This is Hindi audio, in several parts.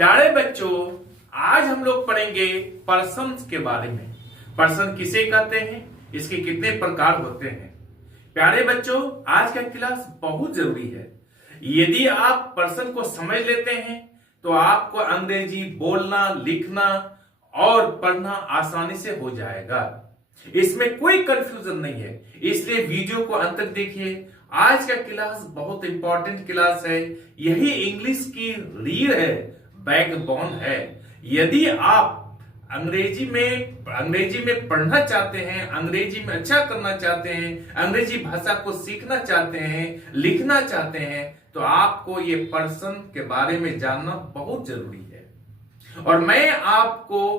प्यारे बच्चों, आज हम लोग पढ़ेंगे पर्सन के बारे में। पर्सन किसे कहते हैं, इसके कितने प्रकार होते हैं। प्यारे बच्चों, आज का क्लास बहुत जरूरी है। यदि आप पर्सन को समझ लेते हैं तो आपको अंग्रेजी बोलना, लिखना और पढ़ना आसानी से हो जाएगा। इसमें कोई कंफ्यूजन नहीं है, इसलिए वीडियो को अंत तक देखिए। आज का क्लास बहुत इंपॉर्टेंट क्लास है। यही इंग्लिश की रीढ़ है, बैकबोन है। यदि आप अंग्रेजी में पढ़ना चाहते हैं, अंग्रेजी में अच्छा करना चाहते हैं, अंग्रेजी भाषा को सीखना चाहते हैं, लिखना चाहते हैं, तो आपको ये पर्सन के बारे में जानना बहुत जरूरी है। और मैं आपको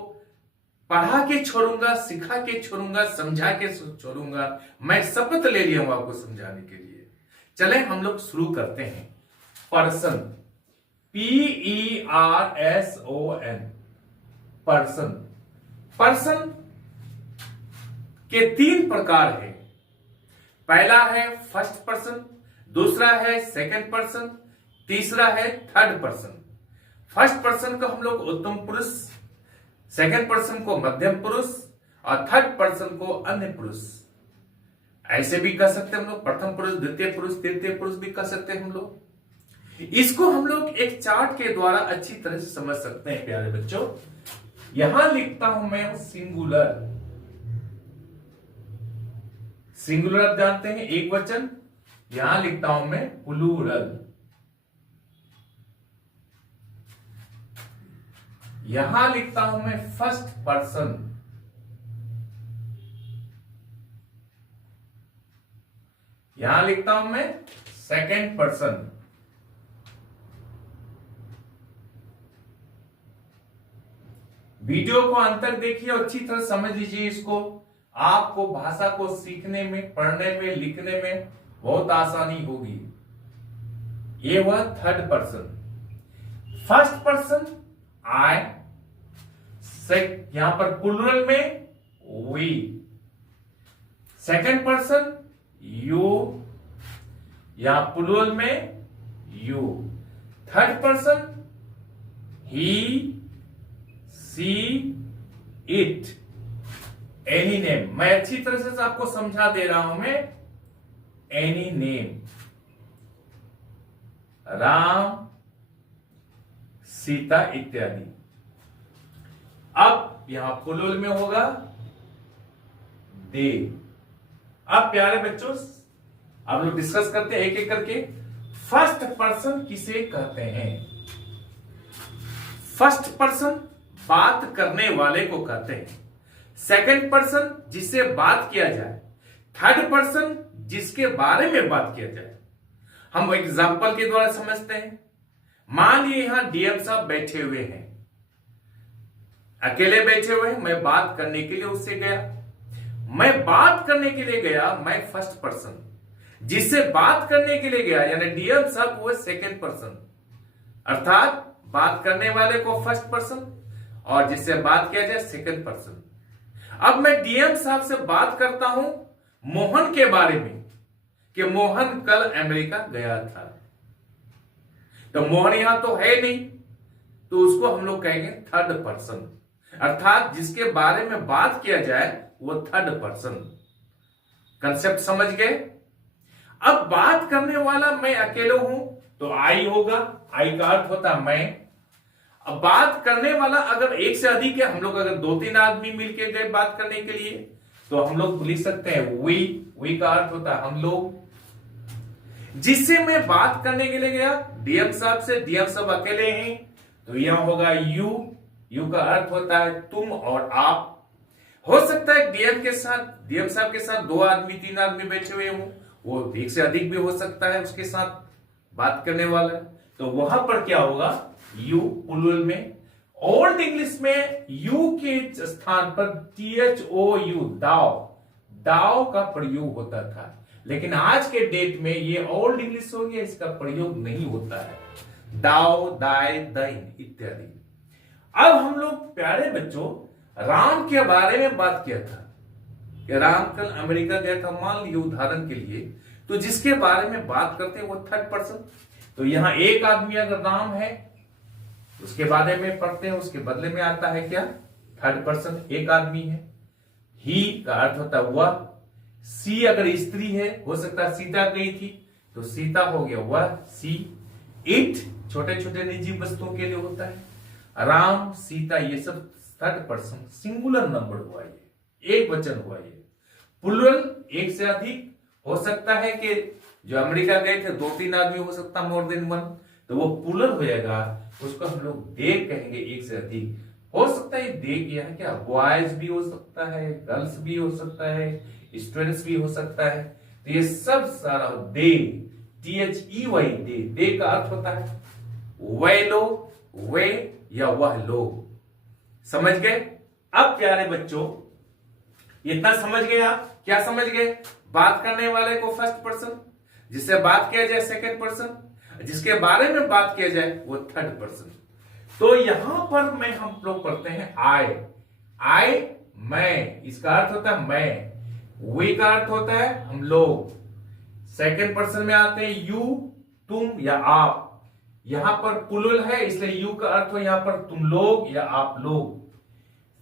पढ़ा के छोड़ूंगा, सिखा के छोड़ूंगा, समझा के छोड़ूंगा। मैं शपथ ले लिया हूं आपको समझाने के लिए। चले हम लोग शुरू करते हैं। Person, PERSON, person. पर्सन के 3 प्रकार है। पहला है फर्स्ट पर्सन, दूसरा है सेकंड पर्सन, तीसरा है थर्ड पर्सन। फर्स्ट पर्सन को हम लोग उत्तम पुरुष, सेकंड पर्सन को मध्यम पुरुष और थर्ड पर्सन को अन्य पुरुष ऐसे भी कह सकते हैं हम लोग। प्रथम पुरुष, द्वितीय पुरुष, तृतीय पुरुष भी कह सकते हैं हम लोग। इसको हम लोग एक चार्ट के द्वारा अच्छी तरह से समझ सकते हैं। प्यारे बच्चों, यहां लिखता हूं मैं सिंगुलर। सिंगुलर आप जानते हैं एक वचन। यहां लिखता हूं मैं प्लूरल। यहां लिखता हूं मैं फर्स्ट पर्सन। यहां लिखता हूं मैं सेकंड पर्सन। वीडियो को अंत तक देखिए और अच्छी तरह समझ लीजिए इसको। आपको भाषा को सीखने में, पढ़ने में, लिखने में बहुत आसानी होगी। ये हुआ third person. First person I, यहां पर प्लूरल में वी। सेकंड पर्सन यू, यहां प्लूरल में you. Third person he, she, it, any name. मैं अच्छी तरह से आपको समझा दे रहा हूं मैं। एनी नेम, राम, सीता इत्यादि। अब यहां प्लूरल में होगा दे। अब प्यारे बच्चों, अब लोग डिस्कस करते हैं एक एक करके। फर्स्ट पर्सन किसे कहते हैं? फर्स्ट पर्सन बात करने वाले को कहते हैं। सेकंड पर्सन जिससे बात किया जाए। थर्ड पर्सन जिसके बारे में बात किया जाए। हम एग्जाम्पल के द्वारा समझते हैं। मान लीजिए यहां डीएम साहब बैठे हुए हैं, अकेले बैठे हुए हैं। मैं बात करने के लिए उससे गया। मैं बात करने के लिए गया, मैं फर्स्ट पर्सन। जिससे बात करने के लिए गया यानी डीएम साहब, वो सेकंड पर्सन। अर्थात बात करने वाले को फर्स्ट पर्सन और जिससे बात किया जाए सेकंड पर्सन। अब मैं डीएम साहब से बात करता हूं मोहन के बारे में कि मोहन कल अमेरिका गया था। तो मोहन यहां तो है नहीं, तो उसको हम लोग कहेंगे थर्ड पर्सन। अर्थात जिसके बारे में बात किया जाए वो थर्ड पर्सन। कंसेप्ट समझ गए? अब बात करने वाला मैं अकेले हूं तो आई होगा। आई का अर्थ होता मैं। अब बात करने वाला अगर एक से अधिक है, हम लोग अगर 2-3 आदमी मिलके गए बात करने के लिए, तो हम लोग लिख सकते हैं वी। वी का अर्थ होता है हम लोग। जिससे मैं बात करने के लिए गया डीएम साहब से, डीएम साहब अकेले हैं, तो यहां होगा यू। यू का अर्थ होता है तुम और आप। हो सकता है डीएम साहब के साथ 2 आदमी, 3 आदमी बैठे हुए हों, वो एक से अधिक भी हो सकता है उसके साथ बात करने वाला। तो वहां पर क्या होगा? यू प्लूरल में। ओल्ड इंग्लिश में यू के स्थान पर THOU, दाव, दाव का प्रयोग होता था। लेकिन आज के डेट में ये ओल्ड इंग्लिश हो गया, इसका प्रयोग नहीं होता है। दाव, दाय, दैन इत्यादि। अब हम लोग प्यारे बच्चों राम के बारे में बात किया था कि राम कल अमेरिका गया था, मान लिया उदाहरण के लिए। तो जिसके बारे में बात करते हैं वो थर्ड पर्सन। तो यहां एक आदमी अगर राम है उसके बारे में पढ़ते हैं। उसके बदले में आता है क्या, थर्ड पर्सन, एक आदमी है। ही का अर्थ होता है वह। सी अगर स्त्री है, हो सकता है सीता गई थी, तो सीता हो गया वह, सी। इट छोटे छोटे निजी वस्तुओं के लिए होता है। राम, सीता, ये सब थर्ड पर्सन सिंगुलर नंबर हुआ, ये एक वचन हुआ। ये प्लूरल एक से अधिक हो सकता है कि जो अमेरिका गए थे 2-3 आदमी हो सकता, मोर देन वन, तो वो प्लूरल हो जाएगा। उसको हम लोग दे कहेंगे, एक से अधिक हो सकता है। दे किया है क्या, बॉयज भी हो सकता है, गर्ल्स भी हो सकता है, स्टूडेंट्स भी हो सकता है। तो ये सब सारा दे, THEY, दे का अर्थ होता है वह लोग, वे या वह लोग। समझ गए? अब प्यारे बच्चों, इतना समझ गए आप? क्या समझ गए? बात करने वाले को फर्स्ट पर्सन, जिससे बात किया जाए सेकंड पर्सन, जिसके बारे में बात किया जाए वो थर्ड पर्सन। तो यहां पर मैं हम लोग पढ़ते हैं आई, मैं, इसका अर्थ होता है मैं। वी का अर्थ होता है हम लोग। सेकंड पर्सन में आते हैं यू, तुम या आप। यहां पर प्लूरल है, इसलिए यू का अर्थ हो यहां पर तुम लोग या आप लोग।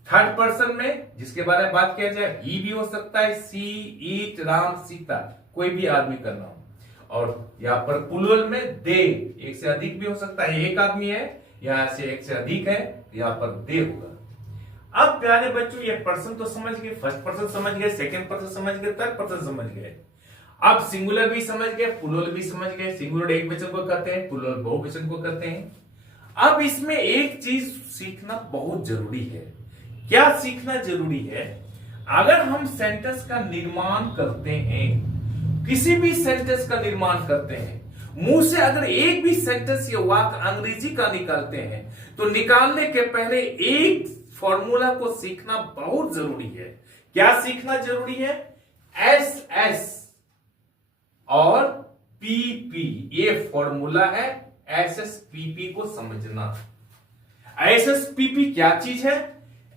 थर्ड पर्सन में जिसके बारे में बात किया जाए, ही भी हो सकता है, सी, ईट, राम, सीता, कोई भी आदमी का नाम। और यहां पर प्लूरल में दे, एक से अधिक भी हो सकता है, एक आदमी है, यहां से एक से अधिक है, यहां पर दे होगा। अब प्यारे बच्चों, ये पर्सन तो समझ गए, फर्स्ट पर्सन समझ गए, सेकंड पर्सन समझ गए, थर्ड पर्सन समझ गए। अब सिंगुलर भी समझ गए, प्लूरल भी समझ गए। सिंगुलर एक वचन को कहते हैं, प्लूरल बहुवचन को कहते हैं। अब इसमें एक चीज सीखना बहुत जरूरी है। क्या सीखना जरूरी है? अगर हम सेंटेंस का निर्माण करते हैं, किसी भी सेंटेंस का निर्माण करते हैं, मुंह से अगर एक भी सेंटेंस या वाक्य अंग्रेजी का निकालते हैं, तो निकालने के पहले एक फॉर्मूला को सीखना बहुत जरूरी है। क्या सीखना जरूरी है? SS और PP, ये फॉर्मूला है। SSPP को समझना। SSPP क्या चीज है?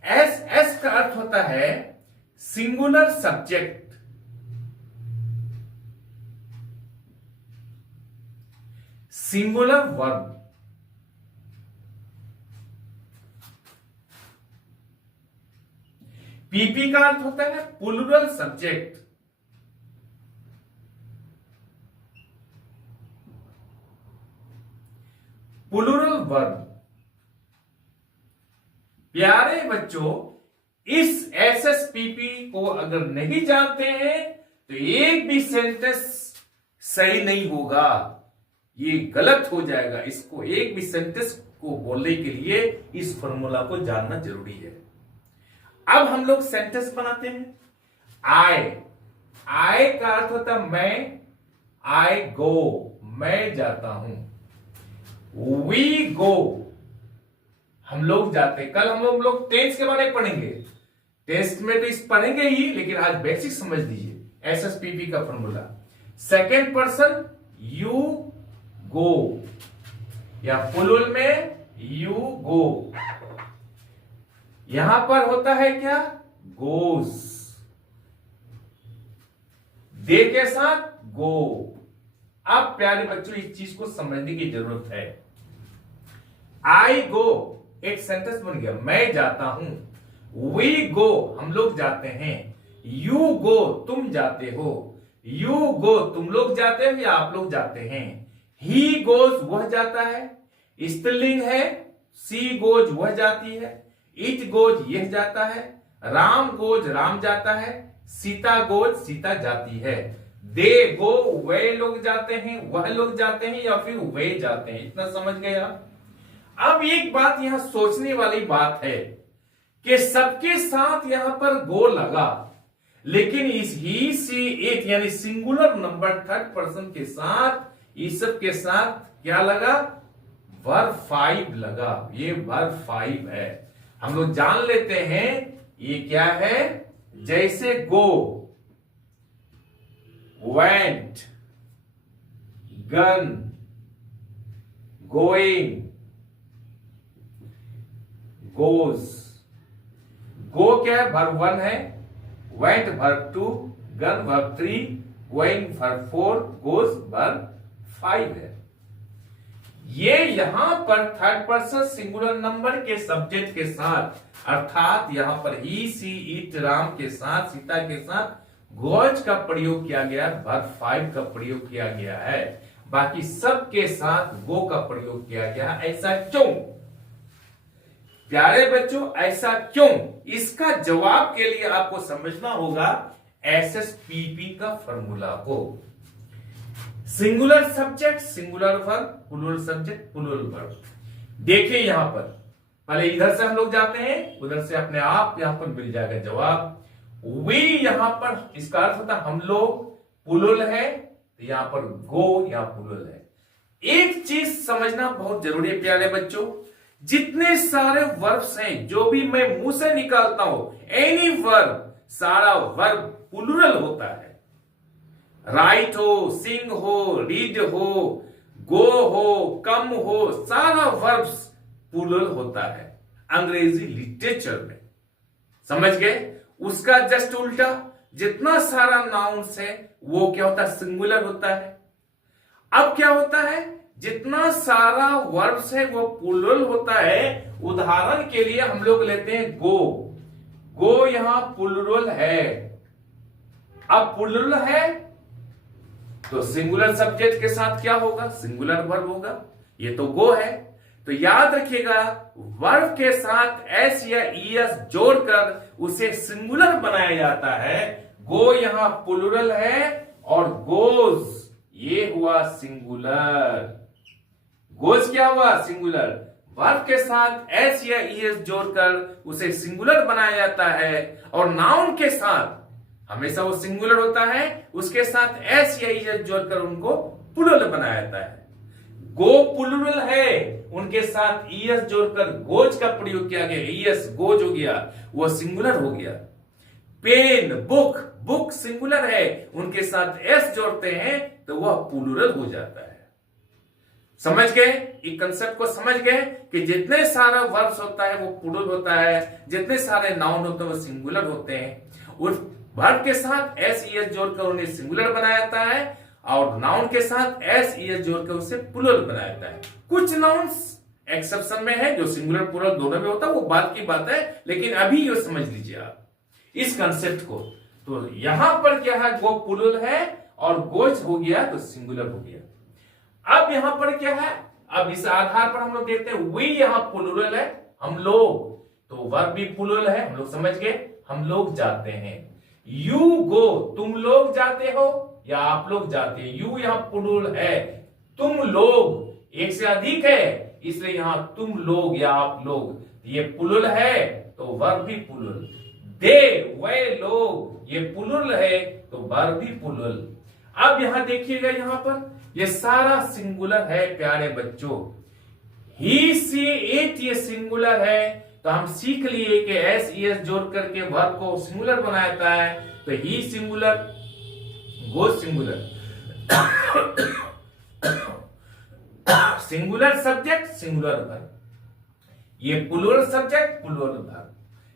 SS का अर्थ होता है singular subject, singular verb. PP का अर्थ होता है प्लूरल सब्जेक्ट, प्लूरल वर्ब। प्यारे बच्चों, इस SSPP को अगर नहीं जानते हैं तो एक भी सेंटेंस सही नहीं होगा, ये गलत हो जाएगा। इसको एक भी सेंटेंस को बोलने के लिए इस फॉर्मूला को जानना जरूरी है। अब हम लोग सेंटेंस बनाते हैं। आई का अर्थ होता है मैं, आई गो, मैं जाता हूं। वी गो, हम लोग जाते हैं। कल हम लोग टेंस के बारे में पढ़ेंगे, टेस्ट में तो इस पढ़ेंगे ही, लेकिन आज बेसिक समझ लीजिए SSPP का formula. Second person you go, या प्लूरल में यू गो। यहां पर होता है क्या? गोस, दे के साथ गो। अब प्यारे बच्चों, इस चीज को समझने की जरूरत है। आई गो एक सेंटेंस बन गया, मैं जाता हूं। वी गो, हम लोग जाते हैं। यू गो, तुम जाते हो। यू गो, तुम लोग जाते हो या आप लोग जाते हैं। ही गोज, वह जाता है, स्त्रीलिंग है। सी गोज, वह जाती है। इट गोज, यह जाता है। राम गोज, राम जाता है। सीता गोज, सीता जाती है। दे गो, वे लोग जाते हैं, वह लोग जाते हैं, या फिर वे जाते हैं। इतना समझ गए आप? अब एक बात यहां सोचने वाली बात है कि सबके साथ यहां पर गो लगा, लेकिन इस ही, सी, इट यानी सिंगुलर नंबर थर्ड पर्सन के साथ, इस सब के साथ क्या लगा? वर्ब 5 लगा। ये वर्ब 5 है। हम लोग जान लेते हैं ये क्या है। जैसे गो, वेंट, गन, गोइंग, गोज। गो क्या है? वर्ब 1 है। Went verb 2, gun verb 3, going verb 4, goes verb 5 है। ये यहां पर थर्ड पर्सन सिंगुलर नंबर के सब्जेक्ट के साथ, अर्थात यहां पर ही, सी, इट, राम के साथ, सीता के साथ गोज का प्रयोग किया गया, वर्ब 5 का प्रयोग किया गया है। बाकी सब के साथ गो का प्रयोग किया गया। ऐसा क्यों प्यारे बच्चों, ऐसा क्यों? इसका जवाब के लिए आपको समझना होगा एसएसपीपी का फॉर्मूला को। Singular subject singular verb, plural subject plural verb. देखिए यहां पर पहले इधर से हम लोग जाते हैं, उधर से अपने आप यहां पर मिल जाएगा जवाब। वी यहां पर इसका अर्थ होता है हम लोग, प्लूरल है तो यहां पर गो, यहां प्लूरल है। एक चीज समझना बहुत जरूरी है प्यारे बच्चों, जितने सारे वर्ब्स हैं जो भी मैं मुंह से निकालता हूं, एनी वर्ब, सारा वर्ब प्लूरल होता है। राइट हो, सिंग हो, रीड हो, गो हो, कम हो, सारा वर्ब्स प्लूरल होता है अंग्रेजी लिटरेचर में। समझ गए? उसका जस्ट उल्टा जितना सारा नाउन्स है वो क्या होता है? सिंगुलर होता है। अब क्या होता है? जितना सारा वर्ब्स है वो प्लूरल होता है। उदाहरण के लिए हम लोग लेते हैं गो, गो यहां प्लूरल है। अब प्लूरल है तो सिंगुलर सब्जेक्ट के साथ क्या होगा? सिंगुलर वर्ब होगा। ये तो गो है, तो याद रखिएगा वर्ब के साथ एस या ईएस जोड़कर उसे सिंगुलर बनाया जाता है। गो यहां प्लूरल है और गोज ये हुआ सिंगुलर। गोज क्या हुआ? सिंगुलर। वर्ब के साथ एस या ईएस जोड़कर उसे सिंगुलर बनाया जाता है, और नाउन के साथ हमेशा वो सिंगुलर होता है, उसके साथ एस या ईएस जोड़कर उनको प्लूरल बनाया जाता है। गो प्लूरल है, उनके साथ ईएस जोड़कर गोज का प्रयोग किया गया, ईएस गोज हो गया, वो सिंगुलर हो गया। पेन, बुक, बुक सिंगुलर है, उनके साथ एस जोड़ते हैं तो वह प्लूरल हो जाता है। समझ गए? इस कंसेप्ट को समझ गए कि जितने सारा वर्ब्स होता है वो प्लूरल होता है, जितने सारे नाउन होते हैं वो सिंगुलर होते हैं। उस वर्ब के साथ एस ईएस जोड़कर उन्हें सिंगुलर बनाया जाता है, और नाउन के साथ एस ईएस जोड़कर उसे प्लूरल बनाया जाता है। कुछ नाउन्स एक्सेप्शन में है जो सिंगुलर प्लूरल दोनों में होता है, वो बात की बात है, लेकिन अभी ये समझ लीजिए आप इस कंसेप्ट को। तो यहां पर क्या है? गो प्लूरल है और गोज हो गया तो सिंगुलर हो गया। अब यहां पर क्या है? अब इस आधार पर हम लोग देखते हैं वी यहां प्लूरल है, हम लोग, तो वर्ब भी प्लूरल है, हम लोग समझ गए, हम लोग जाते हैं। यू गो, तुम लोग जाते हो या आप लोग जाते हैं। यू यहां प्लूरल है, तुम लोग एक से अधिक है, इसलिए यहां तुम लोग या आप लोग, ये प्लूरल है तो वर्ब भी प्लूरल। दे, वे लोग, ये प्लूरल है तो वर्ब भी प्लूरल। अब यहां देखिएगा, यहां पर ये सारा सिंगुलर है प्यारे बच्चों। ही, सी, इट ये सिंगुलर है, तो हम सीख लिए कि एस ईएस जोड़ करके वर्ब को सिंगुलर बनाता है, तो he singular, go singular. Singular subject singular verb, ये प्लूरल सब्जेक्ट प्लूरल वर्ब,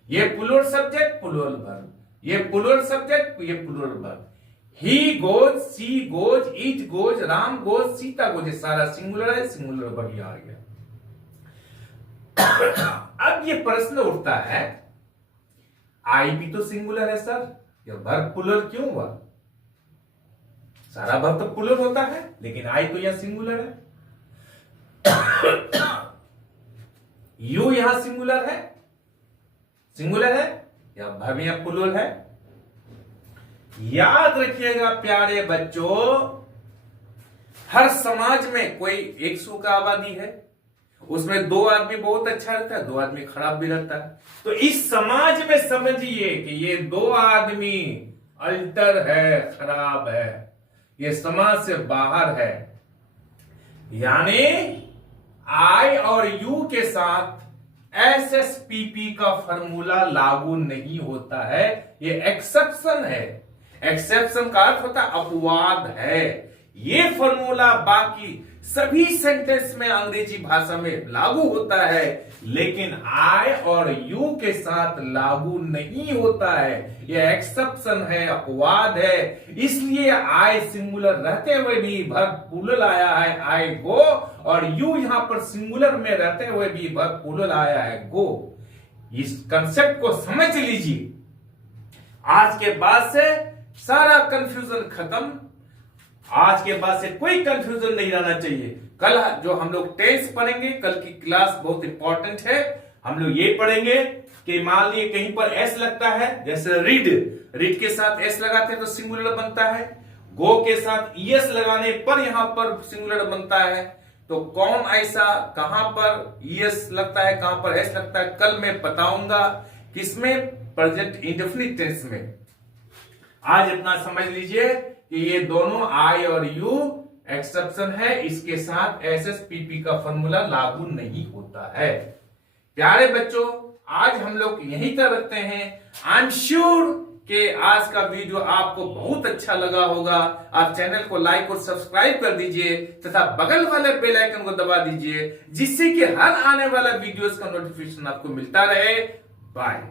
ये प्लूरल सब्जेक्ट प्लूरल वर्ब, ये प्लूरल सब्जेक्ट ये plural verb. He goes, she goes, it goes, Ram goes, Sita goes, सारा सिंगुलर है, सिंगुलर वर्ब आ गया। अब ये प्रश्न उठता है, आई भी तो सिंगुलर है सर, ये वर्ब प्लूरल क्यों हुआ? सारा वर्ब तो प्लूरल होता है, लेकिन आई तो यहां सिंगुलर है। यू यहां सिंगुलर है, सिंगुलर है या वर्ब यहां प्लूरल है? याद रखिएगा प्यारे बच्चों, हर समाज में कोई 100 का आबादी है, उसमें 2 आदमी बहुत अच्छा रहता है, 2 आदमी खराब भी रहता है। तो इस समाज में समझिए कि ये 2 आदमी अल्टर है, खराब है, ये समाज से बाहर है। यानी आई और यू के साथ एसएसपीपी का फॉर्मूला लागू नहीं होता है, ये एक्सेप्शन है। एक्सेप्शन का अर्थ होता है अपवाद है। ये फॉर्मूला बाकी सभी सेंटेंस में अंग्रेजी भाषा में लागू होता है, लेकिन आई और यू के साथ लागू नहीं होता है। यह एक्सेप्शन है, अपवाद है। इसलिए आई सिंगुलर रहते हुए भी वर्ब प्लूरल आया है, आई गो, और यू यहां पर सिंगुलर में रहते हुए भी वर्ब प्लूरल आया है, गो। इस कंसेप्ट को समझ लीजिए। आज के बाद से सारा कंफ्यूजन खत्म। आज के बाद से कोई कंफ्यूजन नहीं रहना चाहिए। कल जो हम लोग टेंस पढ़ेंगे, कल की क्लास बहुत इंपॉर्टेंट है। हम लोग ये पढ़ेंगे कि मान लिए कहीं पर एस लगता है, जैसे रीड, रीड के साथ एस लगाते हैं तो सिंगुलर बनता है। गो के साथ ईएस लगाने पर यहां पर सिंगुलर बनता है। तो कौन ऐसा, कहां पर ईएस लगता है, कहां पर एस लगता है, कल मैं बताऊंगा। किसमें? प्रेजेंट इंडेफिनिट टेंस में। आज इतना समझ लीजिए कि ये दोनों आई और यू एक्सेप्शन है, इसके साथ एसएसपीपी का फॉर्मूला लागू नहीं होता है। प्यारे बच्चों, आज हम लोग यहीं तक रखते हैं। आई एम श्योर कि आज का वीडियो आपको बहुत अच्छा लगा होगा। आप चैनल को लाइक और सब्सक्राइब कर दीजिए तथा बगल वाले बेल आइकन को दबा दीजिए, जिससे कि हर आने वाला वीडियोस का नोटिफिकेशन आपको मिलता रहे। बाय।